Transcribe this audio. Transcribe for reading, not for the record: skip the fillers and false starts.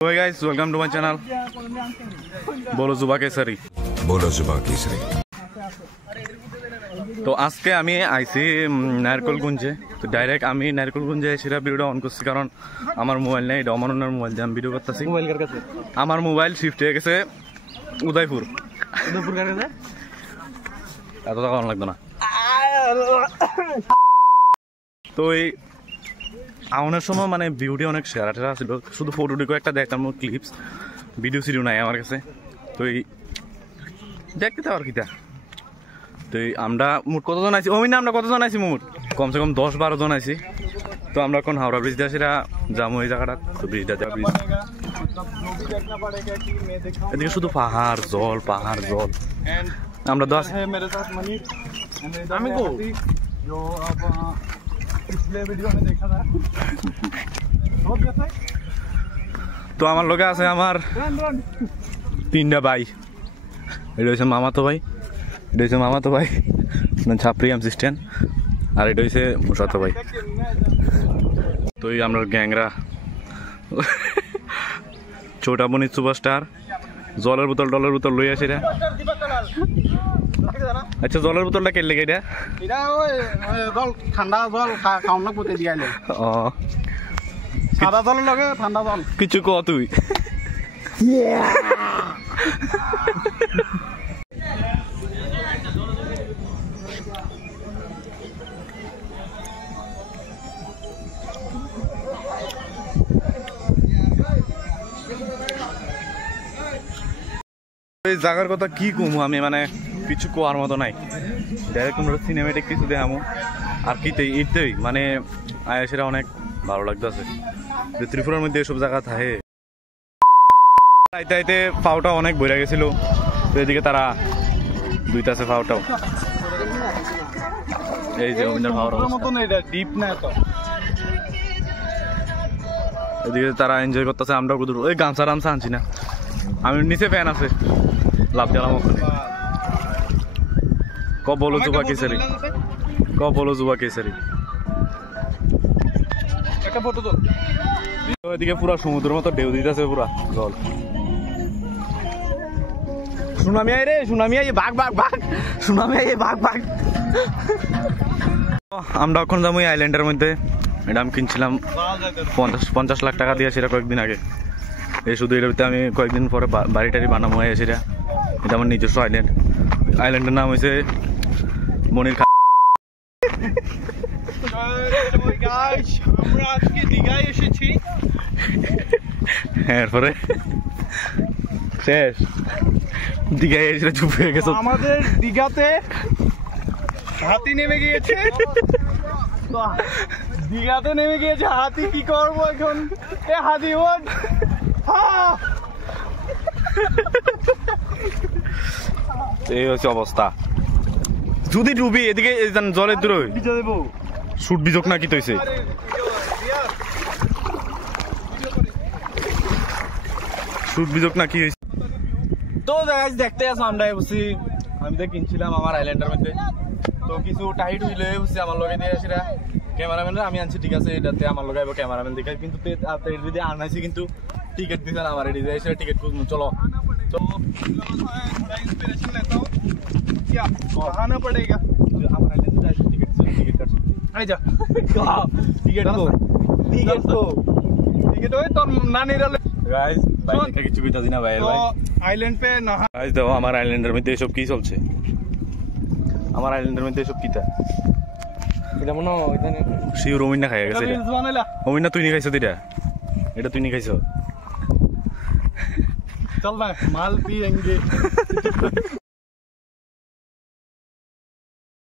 Hey guys, welcome to my channel. बोलो जुबा केसरी। बोलो जुबा केसरी। तो आज के आमी आईसी नारकलगंजे तो डायरेक्ट आमी नारकलगंजे एसेरा भिडियो অন করছি কারণ আমার মোবাইল নাই এটা অমরনার মোবাইল দিয়ে আমি ভিডিও করতেছি মোবাইল কার কাছে আমার মোবাইল শিফট হয়ে গেছে উদয়পুর কার কাছে এত টাকা অন লাগবে না তো এই আউনের সময় মানে ভিডিও অনেক শেয়ার ছিল শুধু ফটো ডিকো একটা দেখতাম ক্লিপস ভিডিও সিডিও নাই আমার কাছে তো এই দেখতে তো আর কিটা তো আমরা মোট কতজন আছি ওই না আমরা কতজন আছি মোট কমসে কম 10-12 জন আছি তো আমরা এখন হাওড়া ব্রিজ দিয়ে সেটা যাবো এই জায়গাটা তো ব্রিজটা যা ব্রিজ এদিকে শুধু পাহাড় জল আমরা 10 আমি গো पिछले वीडियो में देखा था तो আমার লগে আছে আমার তিনটা ভাই এটা হইছে মামাতো ভাই ছাপরি অ্যাসিস্ট্যান্ট আর এটা হইছে মুসাতো ভাই তো এই আমরা গ্যাংরা ছোটা বনি সুপারস্টার জলের বোতল লই আসি রে আচ্ছা জলের বোতলটা কে লাগে এটা ওই জল ঠান্ডা জল খাও না পুতে দিয়াইলে সাদা জল লাগে ঠান্ডা জল কিছু কো তুই এই জায়গার কথা কি কমু আমি মানে কিছু কোয়ার মতো নাই ডাইরেক্ট আমরা সিনেমেটিক কিছু দেখামো আর কিতে ইতেই মানে আয়াসেরা অনেক ভালো লাগতেছে যে ত্রিপুরার মধ্যে এসব জায়গা থাকে আইতে পাউটা অনেক বইরা গেছিল তো এদিকে তারা দুইটাছে পাউটাও এই যে ওইটার পাউটার মতো না এটা ডিপ না তো এদিকে তারা এনজয় করতেছে আমরা কুদুর ওই গামছা রামছা আনছি না আমি নিচে ফ্যান আছে লাভ দিলাম ওখানে কব বলো জুবা কেসারি একটা ফটো তো ওইদিকে পুরো সমুদ্রের মতো ঢেউ দিতেছে পুরো জল সুনামি আই ভাগ আমরা এখন যাবো এই আইল্যান্ডের মধ্যে এটা আমি কিনছিলাম 50 লাখ টাকা দিয়ে সেটা কয়েকদিন আগে এই শুধু এটার ভিতরে আমি কয়েকদিন পরে বাড়ি টাড়ি বানাবো সেটা এটা আমার নিজস্ব আইল্যান্ডের নাম হয়েছে মনির আমরা আজকে দীঘায় এসেছি এরপরে শেষ দীঘায় এসে চুপ হয়ে গেছে আমাদের দীঘাতে হাতি নেমে গিয়েছে হাতি কি করবো এখন এ হাতি ওঠ এই হচ্ছে অবস্থা যদি ডুবি এদিকে জলের দূরে শুট বিজোক না কি তৈছে শুট বিজোক না কি হয়েছে তো দেখতে আসো আমরা বুঝছি আমি তো কিনছিলাম আমার আইল্যান্ডের মধ্যে তো কিছু টাইট হইলে বুঝছি আমার লগে দিয়ে আসিরা ক্যামেরাম্যানরা আমি আনছি ঠিক আছে এটাতে আমার লগে আইব ক্যামেরাম্যান দেখে কিন্তু যদি আনাইছি কিন্তু টিকিট দিছেন আমার এদিকে এসে টিকিট খুঁজবো চলো इंस्पिरेशन लेता हूँ क्या आना पड़ेगा हमारा टिकट अरे जा टिकट तो ना नहीं रहे गाइस भाई का কিছু বিতা দিনা ভাই ভাই আইল্যান্ড पे না গাইস দেখো আমার আইল্যান্ডের মধ্যে এসব কি চলছে আমার আইল্যান্ডের মধ্যে এসব কিটা এটা মনে হয় এখানে শিউ রোমিনা খাইয়া গেছে এটা রোমিনা তুই নি খাইছো এটা তুই নি খাইছো चल भाई माल पिएंगे